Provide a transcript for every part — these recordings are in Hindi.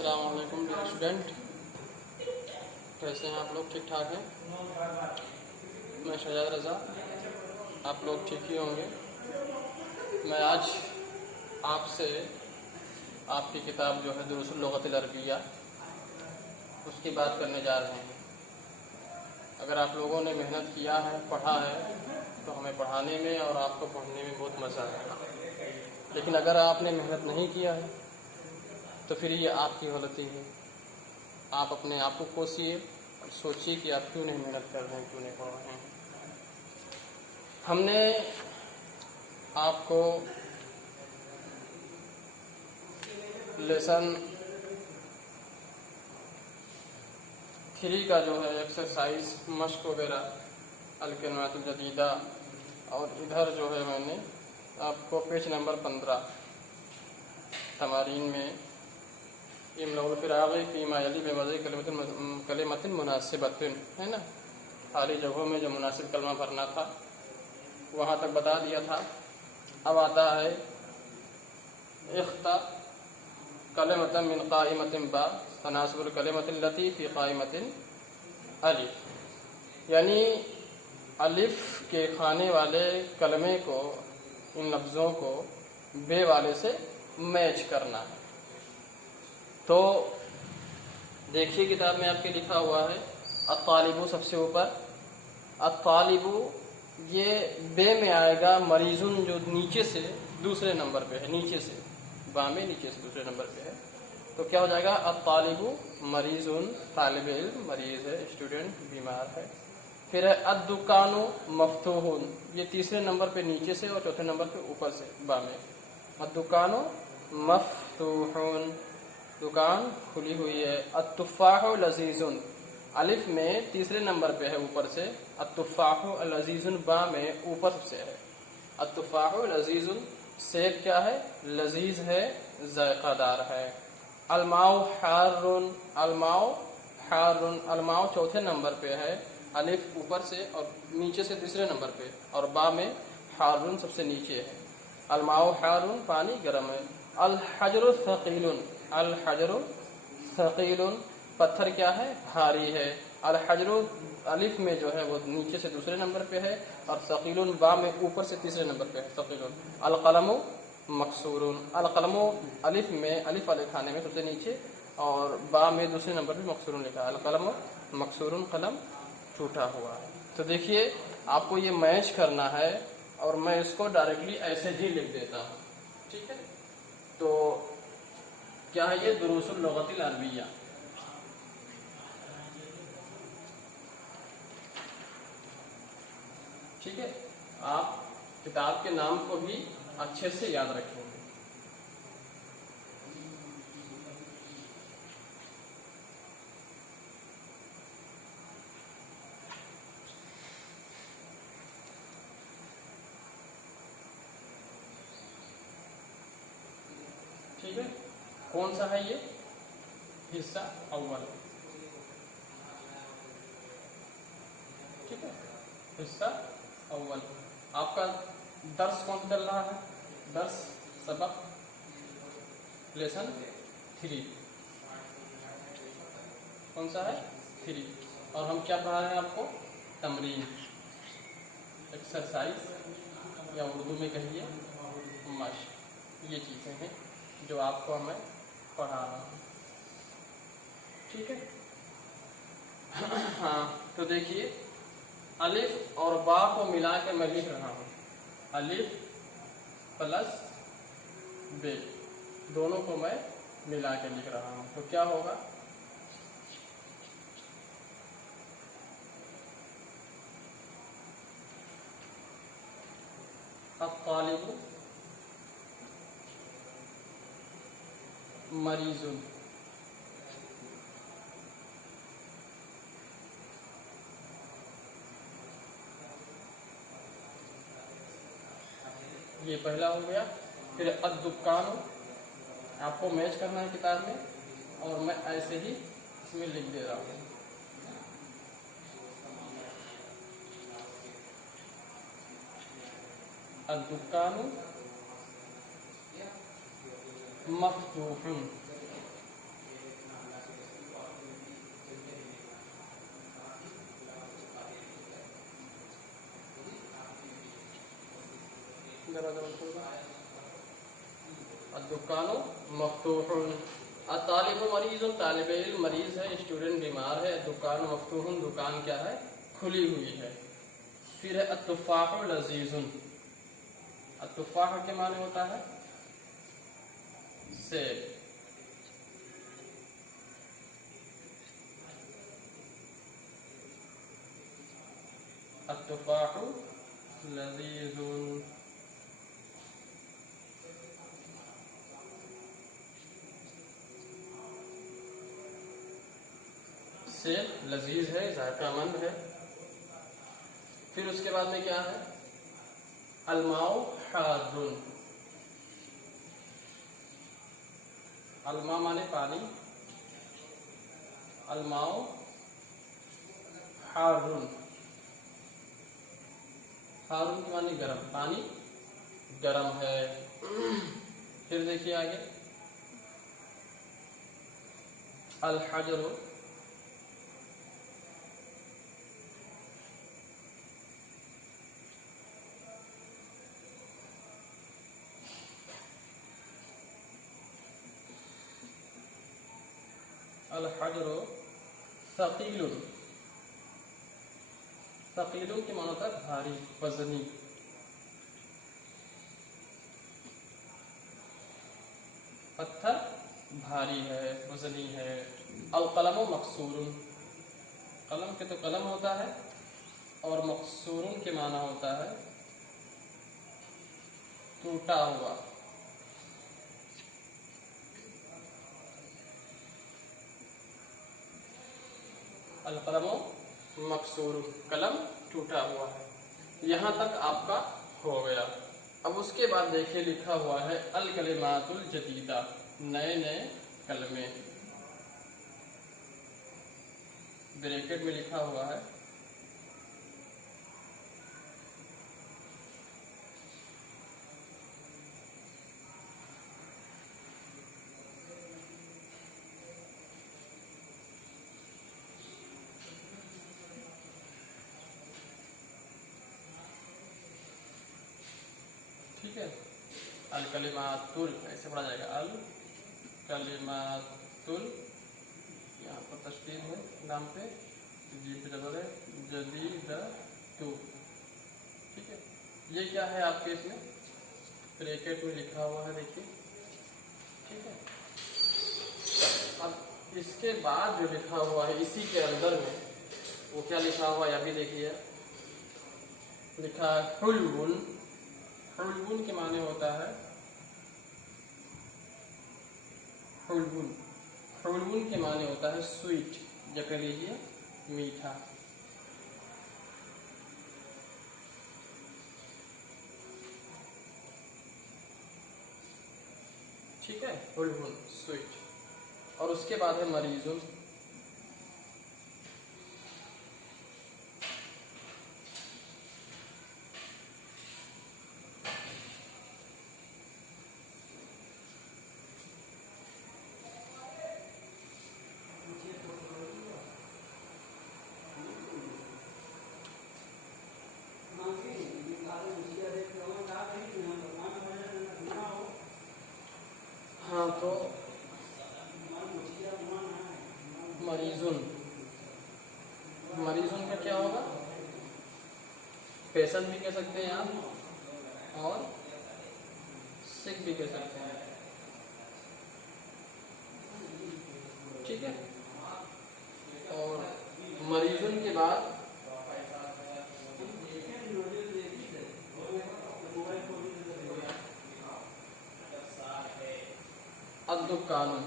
अस्सलाम वालेकुम डियर स्टूडेंट, कैसे हैं आप लोग? ठीक ठाक हैं? मैं शहजाद रज़ा, आप लोग ठीक ही होंगे। मैं आज आपसे आपकी किताब जो है दुरूसुल लुग़तिल अरबिया उसकी बात करने जा रहे हैं। अगर आप लोगों ने मेहनत किया है, पढ़ा है, तो हमें पढ़ाने में और आपको पढ़ने में बहुत मज़ा आएगा। लेकिन अगर आपने मेहनत नहीं किया है तो फिर ये आपकी गलती है। आप अपने आप को कोसिए और सोचिए कि आप क्यों नहीं मेहनत कर रहे हैं, क्यों नहीं पढ़ रहे हैं। हमने आपको लेसन 3 का जो है एक्सरसाइज मश्क वगैरह अल-कलिमातुल जदीदा, और इधर जो है मैंने आपको पेज नंबर 15 तमारीन में इमलाउल फिराग़ी फ़ीमा यली बेवज़ई कलिमतिन मुनासिबतिन है ना, खाली जगहों में जो मुनासिब कलमा भरना था वहाँ तक बता दिया था। अब आता है इख्ता कलिमतन मिन क़ाइमतिन बा तनासुबुल कलिमतिन लती फ़ी क़ाइमतिन अलिफ, यानी अलिफ के खाने वाले कलमे को, इन लफ्ज़ों को बे वाले से मैच करना है। तो देखिए किताब में आपके लिखा हुआ है अत्तालिबु सबसे ऊपर, अत्तालिबु ये बे में आएगा, मरीजुन जो नीचे से दूसरे नंबर पे है, नीचे से बा में नीचे से दूसरे नंबर पे है, तो क्या हो जाएगा अत्तालिबु मरीजुन, तालिब इल्म मरीज है, स्टूडेंट बीमार है। फिर है अद्दुकानु मफ्तूहुन, ये तीसरे नंबर पे नीचे से और चौथे नंबर पे ऊपर से बा में, अद्दुकानु मफ्तूहुन दुकान खुली हुई है। अत्तुफ़ाहु लज़ीज़ुन अलिफ में तीसरे नंबर पे है ऊपर से, अत्तुफ़ाहु लज़ीज़ुन बा में ऊपर से है। अत्तुफ़ाहु लज़ीज़ुन सेब क्या है? लजीज है, जायकादार है। अलमाउ हारुन, अलमाउ हारुन, अलमाउ चौथे नंबर पे है, अलिफ ऊपर से और नीचे से तीसरे नंबर पे, और बा में हारुन सबसे नीचे है। अलमाउ हारुन पानी गर्म है। अल हजरु थकीलुन, अल हजरु थकीलुन पत्थर क्या है? भारी है। अल हजरु अलिफ में जो है वो नीचे से दूसरे नंबर पे है और थकीलुन बा में ऊपर से तीसरे नंबर पे है, थकीलुन। अल कलमु मकसूरुन, अल कलमु अलिफ में, अलिफ वाले खाने में सबसे नीचे और बा में दूसरे नंबर पे मकसूरुन लिखा है। अल कलमु मकसूरुन, कलम टूटा हुआ है। तो देखिए आपको ये मैच करना है और मैं इसको डायरेक्टली ऐसे ही लिख देता हूँ, ठीक है। तो क्या है ये? दुरूसुल लुग़तिल अरबिया। ठीक है, आप किताब के नाम को भी अच्छे से याद रखेंगे। ठीक है, कौन सा है ये? हिस्सा अव्वल, ठीक है, हिस्सा अव्वल। आपका दर्स कौन चल रहा है? दर्स सबक लेसन 3, कौन सा है? 3। और हम क्या पढ़ा रहे हैं आपको? तमरीन, एक्सरसाइज या उर्दू में कहिए मश्क। ये चीज़ें हैं जो आपको मैं पढ़ा रहा हूँ, ठीक है। हाँ, तो देखिए अलिफ और बा को मिला के मैं लिख रहा हूँ, अलिफ प्लस बे, दोनों को मैं मिला के लिख रहा हूँ। तो क्या होगा? अत्तालिबु मरीजुन, ये पहला हो गया। फिर अद्दुकानु आपको मैच करना है किताब में और मैं ऐसे ही इसमें लिख दे रहा हूँ। अद्दुकानु मफ्तूहुन, दरवाजा बंद कर दो। अद्दुकानु मफ्तूहुन, अत्तालिबु मरीज़ुन, तालिब इल्म मरीज है, स्टूडेंट बीमार है। दुकान मफ्तूहुन, दुकान क्या है, खुली हुई है। फिर है अत्तुफ़ाहु लज़ीज़ुन, अत्तुफ़ाह के माने होता है सेब। अत्तुफ़ाहु लज़ीज़ुन, सेब लजीज है, जायकामंद है। फिर उसके बाद में क्या है, अलमाउ हारुन, अलमा माने पानी, अलमाउ हारुन, हारुन के माने गर्म, पानी गर्म है। फिर देखिए आगे, अल हजरु, अल हजरु सकीलुन, सकीलुन के मानो होता है भारी, वजनी। पत्थर भारी है, वजनी है। अल कलमु मकसूरुन, कलम के तो कलम होता है, और मकसूरुन के माना होता है टूटा हुआ। अल कलमु मकसूरुन, कलम टूटा हुआ है। यहाँ तक आपका हो गया। अब उसके बाद देखिए लिखा हुआ है अल कलिमातुल जदीदा, नए नए कलमे, ब्रैकेट में लिखा हुआ है ठीक है। अल कलिमातुल ऐसे पढ़ा जाएगा, अल कलिमातुल, यहाँ पर तशदीद है नाम पे, जी पे डबल है, जदीदतु, ठीक है। ये क्या है आपके इसमें ब्रैकेट में लिखा हुआ है, देखिए, ठीक है। अब इसके बाद जो लिखा हुआ है इसी के अंदर में, वो क्या लिखा हुआ है अभी देखिए, लिखा है हुल्वुन, हुल्वुन के माने होता है, हुल्वुन, हुल्वुन के माने होता है स्वीट, या कह लीजिए मीठा। ठीक है, हुल्वुन स्वीट। और उसके बाद है मरीजुन, हाँ तो मरीजुन, मरीजुन का क्या होगा, पेशेंट भी कह सकते हैं आप, और सिक भी कह सकते हैं, ठीक है। और मरीजुन के बाद अद्दुकानुन,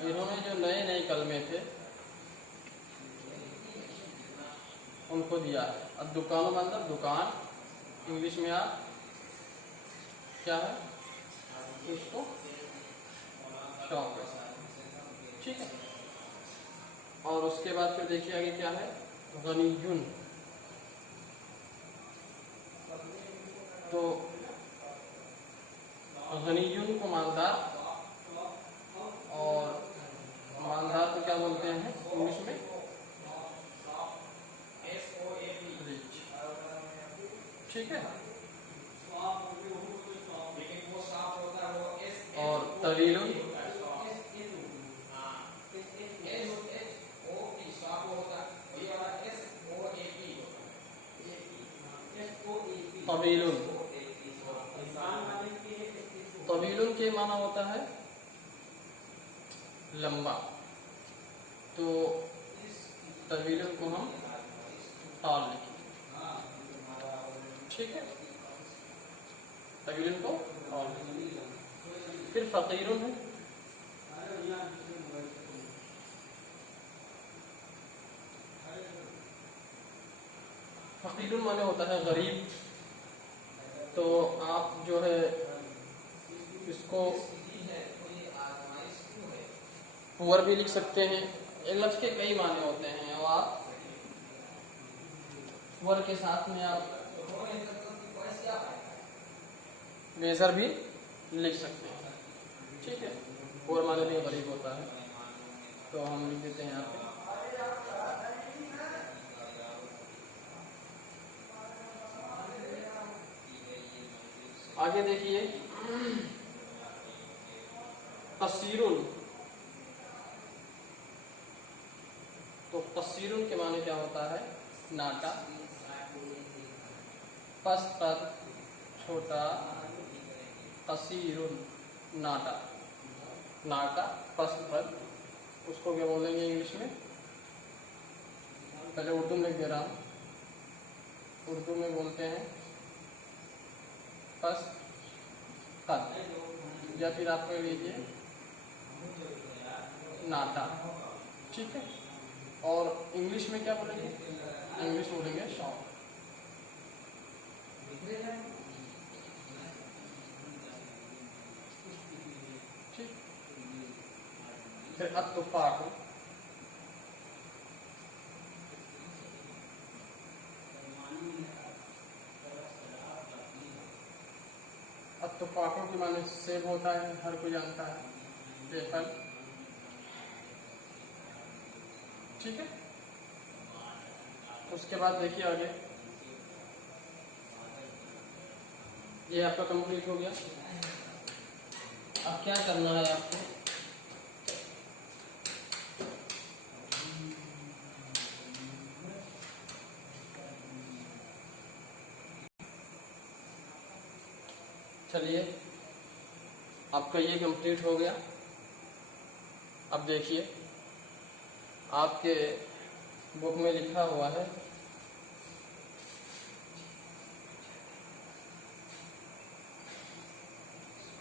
इन्होंने जो नए नए कलमे थे उनको दिया है। अद्दुकानु मतलब दुकान, इंग्लिश में आप क्या है उसको शॉप, ठीक है। और उसके बाद फिर देखिए आगे क्या है, गनीयुन, तो गनीयुन को मालदार, और मालदार को क्या बोलते हैं इंग्लिश में, रिच, ठीक है। और तवीलुन, तवीलुन, तवीलुन के माना होता है लंबा, तो तवीलुन को हम ताल लिखेंगे, ठीक है। तवीलुन को ताल लिखेंगे। फिर फकीरुन है, फकीरुन माने होता है गरीब, तो आप जो है इसको पुअर भी लिख सकते हैं। एक लफ्ज के कई माने होते हैं और आप पुअर के साथ में आप मेजर भी लिख सकते हैं, ठीक है। पुअर माने भी गरीब होता है, तो हम लिख देते हैं यहाँ पे। आगे देखिए कसीरुन, तो कसीरुन के माने क्या होता है नाटा, पस्तर छोटा, कसीरुन नाटा, नाटा पस्तर, उसको क्या बोलेंगे इंग्लिश में, पहले उर्दू में लिख दे रहा हूँ, उर्दू में बोलते हैं पस्तर, या फिर आप कह लीजिए नाटा, ठीक है। और इंग्लिश में क्या बोलेंगे, इंग्लिश बोलेंगे शॉर्ट, ठीक। फिर अत्तुफाक, अत्तुफाकों के माने सेब होता है, हर कोई जानता है, एप्पल, ठीक है। उसके बाद देखिए आगे, ये आपका कंप्लीट हो गया। अब क्या करना है आपको, चलिए आपका ये कंप्लीट हो गया। अब देखिए आपके बुक में लिखा हुआ है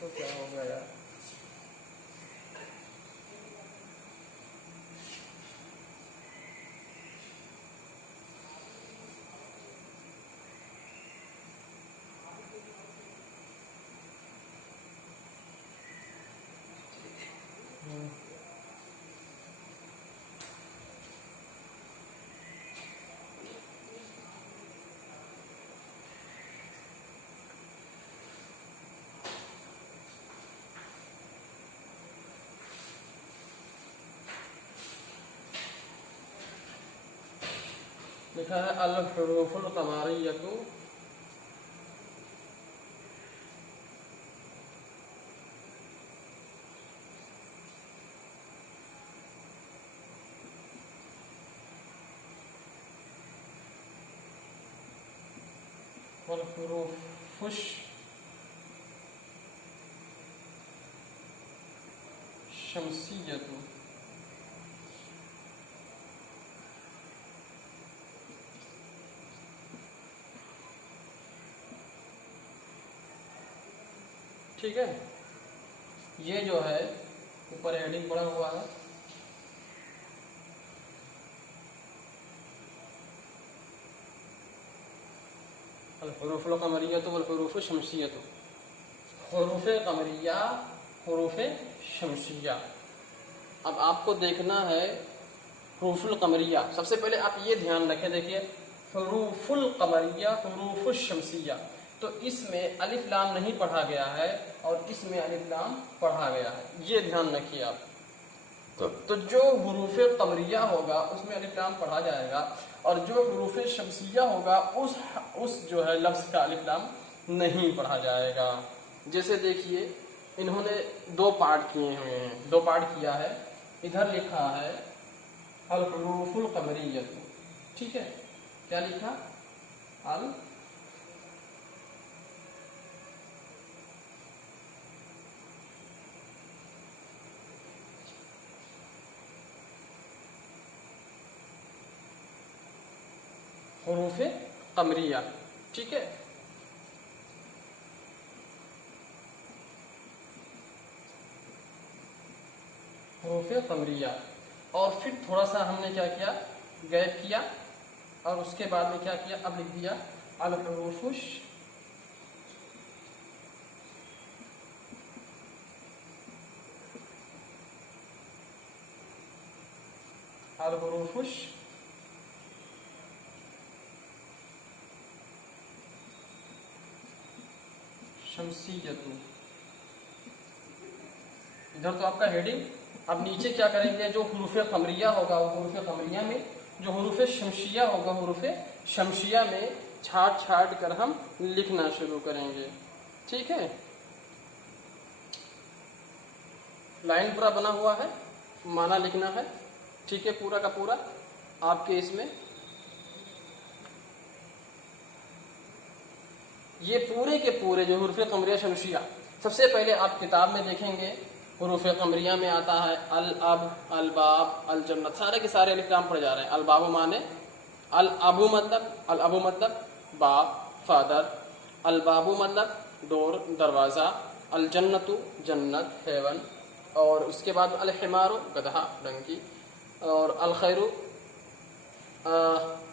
तो क्या हो गया यार, लिखा है अल हुरूफुल क़मारिय्यतु वल हुरूफुश शमसिय्यतु, ठीक है। ये जो है ऊपर हेडिंग पड़ा हुआ है, अल हुरूफुल क़मरिय्यतु वल हुरूफुश शमसिय्यतु, हुरूफ क़मरिया, हुरूफ शमसिया। अब आपको देखना है हुरूफुल क़मरिया, सबसे पहले आप ये ध्यान रखें, देखिए हुरूफुल क़मरिया, हुरूफुश शमसिया, तो इसमें अलिफ लाम नहीं पढ़ा गया है और इसमें अलिफ लाम पढ़ा गया है, ये ध्यान रखिए आप। तो जो हुरूफ कमरिया होगा उसमें अलिफ लाम पढ़ा जाएगा, और जो हुरूफ शमसिया होगा उस जो है लफ्ज़ का अलिफ लाम नहीं पढ़ा जाएगा। जैसे देखिए इन्होंने दो पार्ट किए हुए हैं, दो पार्ट किया है। इधर लिखा है अल हुरूफुल कमरियत, ठीक है, क्या लिखा, अल हुरूफ कमरिया, ठीक है। हुरूफ कमरिया, और फिर थोड़ा सा हमने क्या किया, गैप किया, और उसके बाद में क्या किया, अब लिख दिया अल हुरूफुश शमसियतु। इधर तो आपका हेडिंग। अब नीचे क्या करेंगे, जो हुरूफ कमरिया होगा वो हुरूफ कमरिया में, जो हुरूफ शमसिया होगा हुरूफ शमसिया में छाट छाट कर हम लिखना शुरू करेंगे, ठीक है। लाइन पूरा बना हुआ है, माना लिखना है, ठीक है, पूरा का पूरा आपके इसमें। ये पूरे के पूरे जो हुरूफ कमरिया शमसिया, सबसे पहले आप किताब में देखेंगे हुरूफ कमरिया में आता है अल अब, अल बाब, अल जन्नत, सारे के सारे अलिफ लाम पढ़े जा रहे हैं। अल बाबू माने अल अबू मतलब बाप फादर, अल बाबू मतलब डोर दरवाज़ा, अल जन्नतु जन्नत हेवन, और उसके बाद अल हिमारू गधा डंकी, और अल खैरू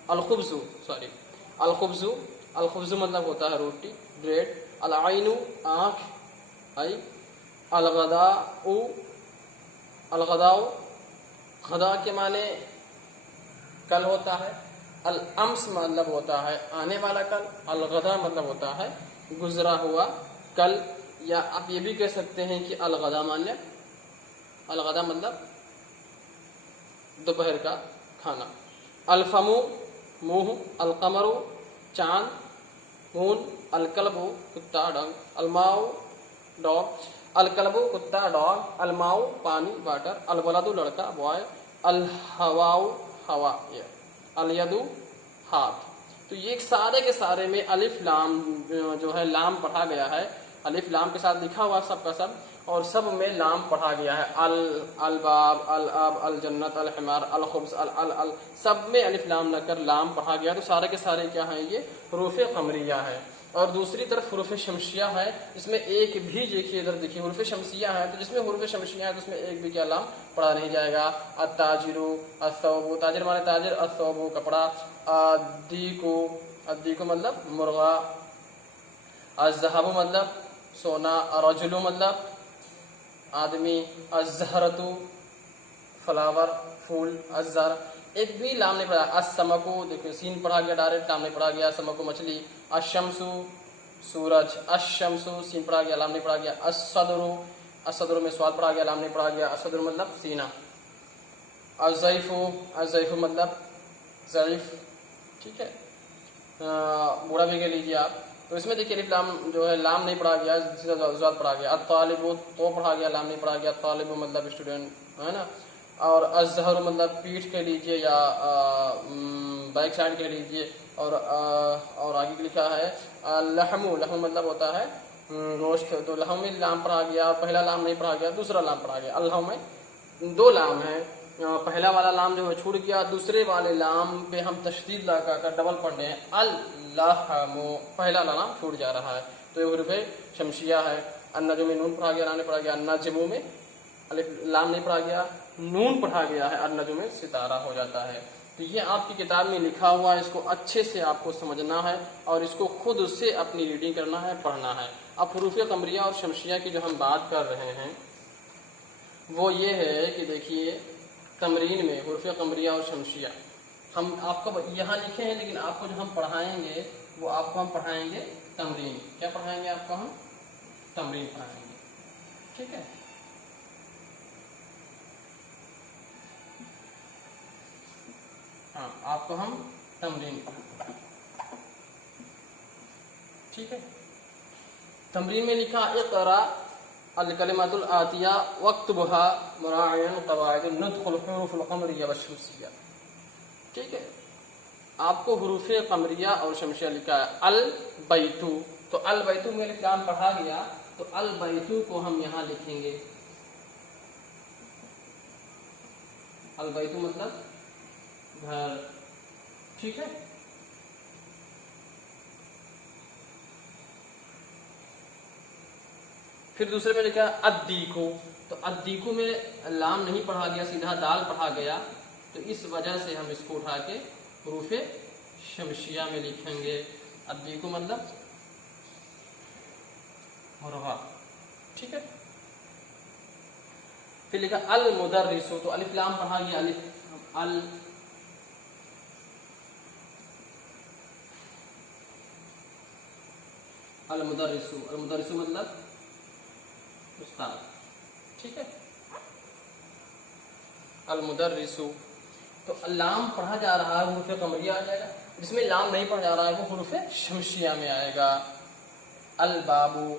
अल खुब्ज़ु मतलब होता है रोटी ब्रेड, अल आइनु आँख आई, अल गदाउ गदा के माने कल होता है, अल अम्स मतलब होता है आने वाला कल, अल गदा मतलब होता है गुजरा हुआ कल, या आप ये भी कह सकते हैं कि अल गदा माने, अल गदा मतलब दोपहर का खाना, अल फमु मुँह, अल कमरू चांद, मून, अल कल्बु कुत्ता डॉग, अल माऊ डॉग, अल कल्बु कुत्ता डॉग, अल माऊ पानी वाटर, अल वलदु लड़का बॉय, अल हवाऊ हवा एयर, अल यदु हाथ। तो ये सारे के सारे में अलिफ लाम जो है लाम पढ़ा गया है, अलिफ लाम के साथ लिखा हुआ सबका सब, और सब में लाम पढ़ा गया है। अल बाब, अल अब, अल जन्नत, अल हिमार, अल खुब्स, अल सब में अलिफ लाम लगकर लाम पढ़ा गया। तो सारे के सारे क्या है, ये हुरूफ कमरिया है। और दूसरी तरफ हुरूफ शमसिया है, इसमें एक भी देखिए, इधर देखिए हुरूफ शमसिया है, तो जिसमें हुरूफ शमसिया है तो उसमें एक भी क्या लाम पढ़ा नहीं जाएगा। अत्ताजिरु अस्सौबु, ताजिर माने ताजिर, अस्सौबु कपड़ा, अद्दीकु मतलब मुर्गा, अज़्ज़हबु मतलब सोना, रजुलु मतलब आदमी, अज़्ज़हरतु फ्लावर फूल, अज़्ज़र एक भी लाम नहीं पढ़ा। अस्समकु देखिए सीन पढ़ा गया डायरेक्ट, लाम नहीं पढ़ा गया, समकु मछली, अशम्सु सूरज, अशम्सु सीन पढ़ा गया, लाम नहीं पढ़ा गया, असदरु में स्वाद पढ़ा गया, लाम नहीं पढ़ा गया, असदरु मतलब सीना, अज़ैफु मतलब ज़ईफ, ठीक है, बूढ़ा भी कह लीजिए आप। तो इसमें देखिए अलिफ लाम जो है लाम नहीं पढ़ा गया, ज़ाद पढ़ा गया। अत्तालिबु तो पढ़ा गया, लाम नहीं पढ़ा गया, तालिबु मतलब स्टूडेंट है ना, और अज़हर मतलब पीठ कह लीजिए या बैक साइड कह लीजिए, और आगे लिखा है लहमु मतलब होता है गोश्त, तो लहम में लाम पढ़ा गया, पहला लाम नहीं पढ़ा गया, दूसरा लाम पढ़ा गया। अल्लाह में दो लाम है, पहला वाला लाम जो है छूट गया, दूसरे वाले लाम पे हम तशदीद लगा कर डबल पढ़ रहे हैं, अल्लाहमु, पहला लाम छूट जा रहा है, तो ये हुरूफ शमसिया है। अन्नजु में नून पढ़ा गया, लाम नहीं पढ़ा गया, अन्नजमु में अलिफ लाम नहीं पढ़ा गया, नून पढ़ा गया है, अन्नजु में सितारा हो जाता है। तो ये आपकी किताब में लिखा हुआ है, इसको अच्छे से आपको समझना है और इसको खुद से अपनी रीडिंग करना है, पढ़ना है। अब हुरूफ कमरिया और शमसिया की जो हम बात कर रहे हैं वो ये है कि देखिए तमरीन में हुरूफ कमरिया और शमसिया हम आपको यहाँ लिखे हैं, लेकिन आपको जो हम पढ़ाएंगे वो आपको हम पढ़ाएंगे तमरीन। क्या पढ़ाएंगे आपको हम? तमरीन पढ़ाएंगे, ठीक है। हाँ, आपको हम तमरीन, ठीक है। तमरीन में लिखा इक़रा अल कलिमातुल आतिया वक्तबुहा मुराअयन क़वाइद नुत्क़ुल हुरूफ़ुल क़मरिया व शम्सिया, ठीक है। आपको हुरूफ़ क़मरिया और शमसिया लिखा है। अल बैतु, तो अल बैतु में लिखाम पढ़ा गया, तो अल बैतु को हम यहाँ लिखेंगे। अल बैतु मतलब घर, ठीक है। फिर दूसरे में लिखा अद्दीकु, तो अद्दीकु में लाम नहीं पढ़ा गया, सीधा दाल पढ़ा गया, तो इस वजह से हम इसको उठा के हुरूफ़े शमसिया में लिखेंगे। अद्दीकु मतलब मुर्गा, ठीक है। फिर लिखा अल मुदर्रिसु, तो अलिफ लाम पढ़ा गया, अलिफ अल मुदर्रिसु, अल मुदर्रिसु मतलब उस्ताद, ठीक है। अल मुदर्रिसु, तो लाम पढ़ा जा रहा है हुरूफ़े क़मरिया आ जाएगा, जिसमें लाम नहीं पढ़ा जा रहा है वो हुरूफ़े शमसिया में आएगा। अल बाबू,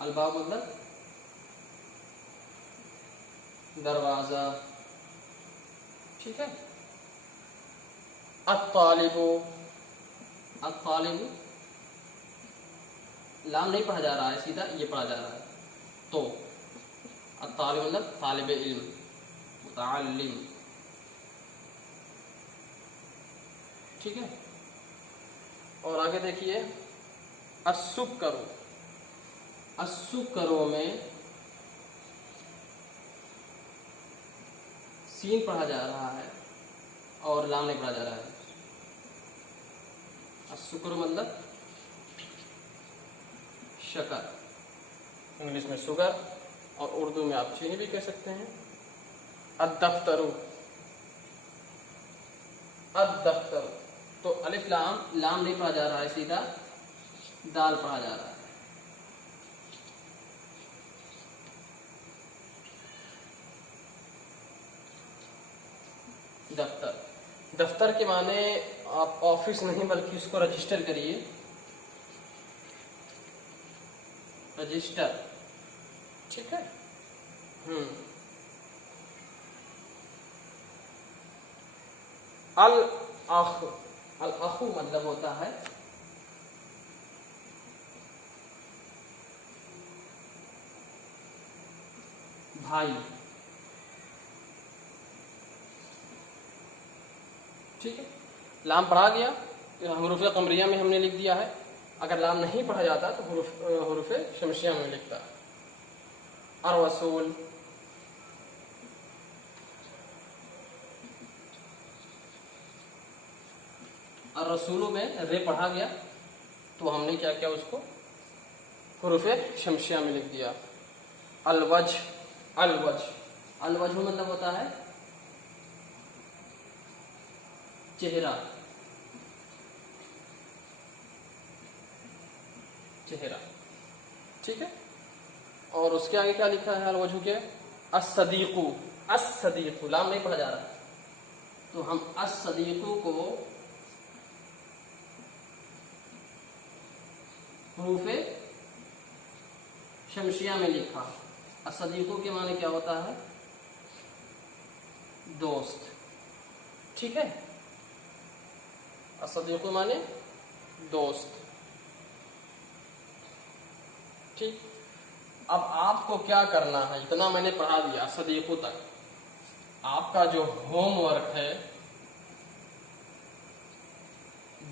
अल बाबू मतलब दरवाजा, ठीक है। अत्तालिबु, अत्तालिबु लाम नहीं पढ़ा जा रहा है, सीधा ये पढ़ा जा रहा है, तो अत्तालिब मतलब तालिब इल्म, मुतअल्लिम, ठीक है। और आगे देखिए अस्सुक्करु, अस्सुक्करु में सीन पढ़ा जा रहा है और लाम नहीं पढ़ा जा रहा है। अस्सुक्करु मतलब शकर, इंग्लिश में शुगर और उर्दू में आप चीनी भी कह सकते हैं। अद्दफ्तरु, अद्दफ्तरु, तो अलिफ लाम, लाम नहीं पढ़ा जा रहा है, सीधा दाल पढ़ा जा रहा है। दफ्तर, दफ्तर के माने आप ऑफिस नहीं बल्कि उसको रजिस्टर करिए, रजिस्टर, ठीक है। अल अख, अल अखु मतलब होता है भाई, ठीक है। लाम पढ़ा गया, हुरूफ़े क़मरिया में हमने लिख दिया है। अगर लाम नहीं पढ़ा जाता तो हुरूफ़े शमसिया में लिखता है। अर-रसूल, अर-रसूल में रे पढ़ा गया, तो हमने क्या किया, उसको हुरूफ़े शमसिया में लिख दिया। अल-वज्ह, अल-वज्ह, अल-वज्ह मतलब होता है चेहरा, चेहरा, ठीक है। और उसके आगे क्या लिखा है अल-वज्ह के? अस-सदीक़ु, अस-सदीक़ु लाम नहीं पढ़ा जा रहा, तो हम अस-सदीक़ु को हुरूफ़े शमसिया में लिखा। अस-सदीक़ु के माने क्या होता है? दोस्त, ठीक है। अस-सदीक़ु माने दोस्त, ठीक। अब आपको क्या करना है, इतना मैंने पढ़ा दिया सदीक़ु तक। आपका जो होमवर्क है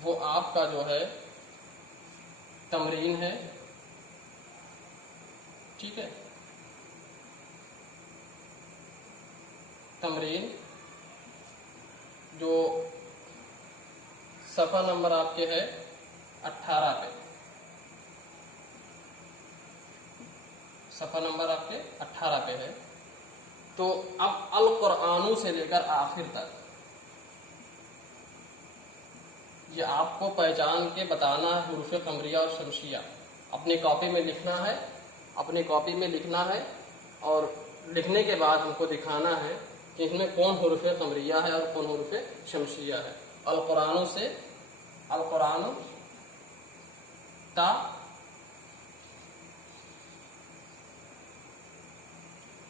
वो आपका जो है तमरीन है, ठीक है। तमरीन जो सफ़ा नंबर आपके है 18 पे, सफ़ा नंबर आपके 18 पे है। तो अब अल कुरानू से लेकर आखिर तक ये आपको पहचान के बताना है हुरूफ़े क़मरिया और शमसिया। अपनी कॉपी में लिखना है, अपनी कॉपी में लिखना है और लिखने के बाद हमको दिखाना है कि इसमें कौन हुरूफ कमरिया है और कौन हुरूफ शमसिया है। अल कुरान से अल कुरान ता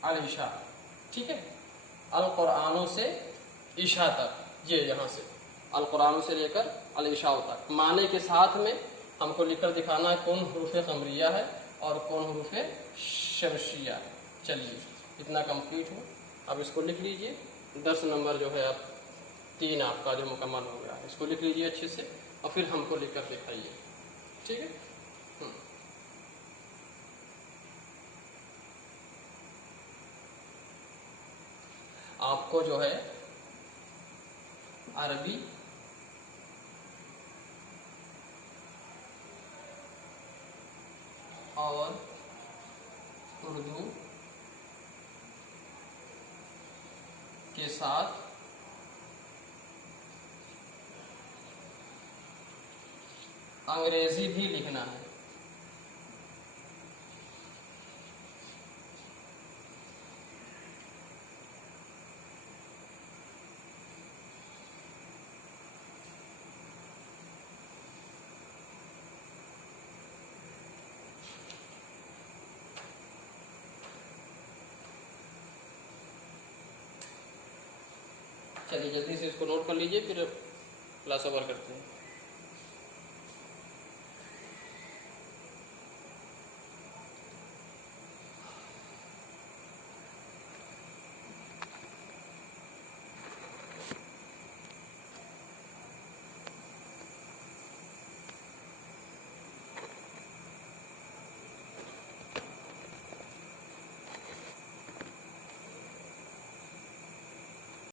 अल इशा, ठीक है। अल कुरान से ईशा तक, ये यहाँ से अल कुरान से लेकर अल इशा तक माने के साथ में हमको लिखकर दिखाना है कौन हुरूफ कमरिया है और कौन हुरूफ शमसिया है। चलिए इतना कंप्लीट हो, अब इसको लिख लीजिए। 10 नंबर जो है अब 3 आपका जो मुकम्मल हो गया है, इसको लिख लीजिए अच्छे से और फिर हमको लिखकर दिखाइए, ठीक है। आपको जो है अरबी और उर्दू के साथ अंग्रेजी भी लिखना है। चलिए जल्दी से इसको नोट कर लीजिए, फिर क्लास ओवर करते हैं।